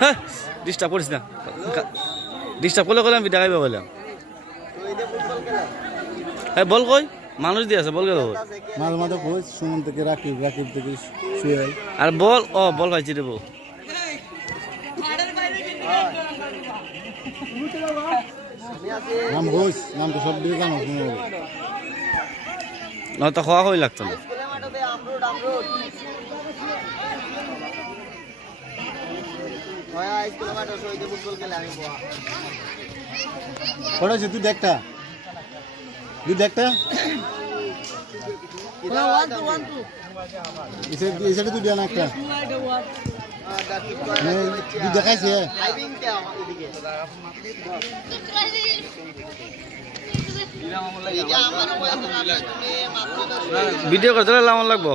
হ্যাঁ ডিস্টার্ব করিস না, ডিস্টার্ব করলে করলাম বিটা খাইবে বললাম। হ্যাঁ বল কই মানুষ দিয়ে আছে বল গেল মাঝে মাঝে কই সুমন থেকে রাকিব, রাকিব থেকে সুয়েল। আর বল ও বল পাইছি রে বউ নাম ঘোষ, নাম তো সব দিকে জানো শুনে নয়তো খাওয়া খাওয়াই লাগতো না। কটা আছে তুই দেখটা, তুই দেখটা এই সাইডে তুই দেন একটা তুই দেখাইছে ভিডিও করতে আমার লাগবো।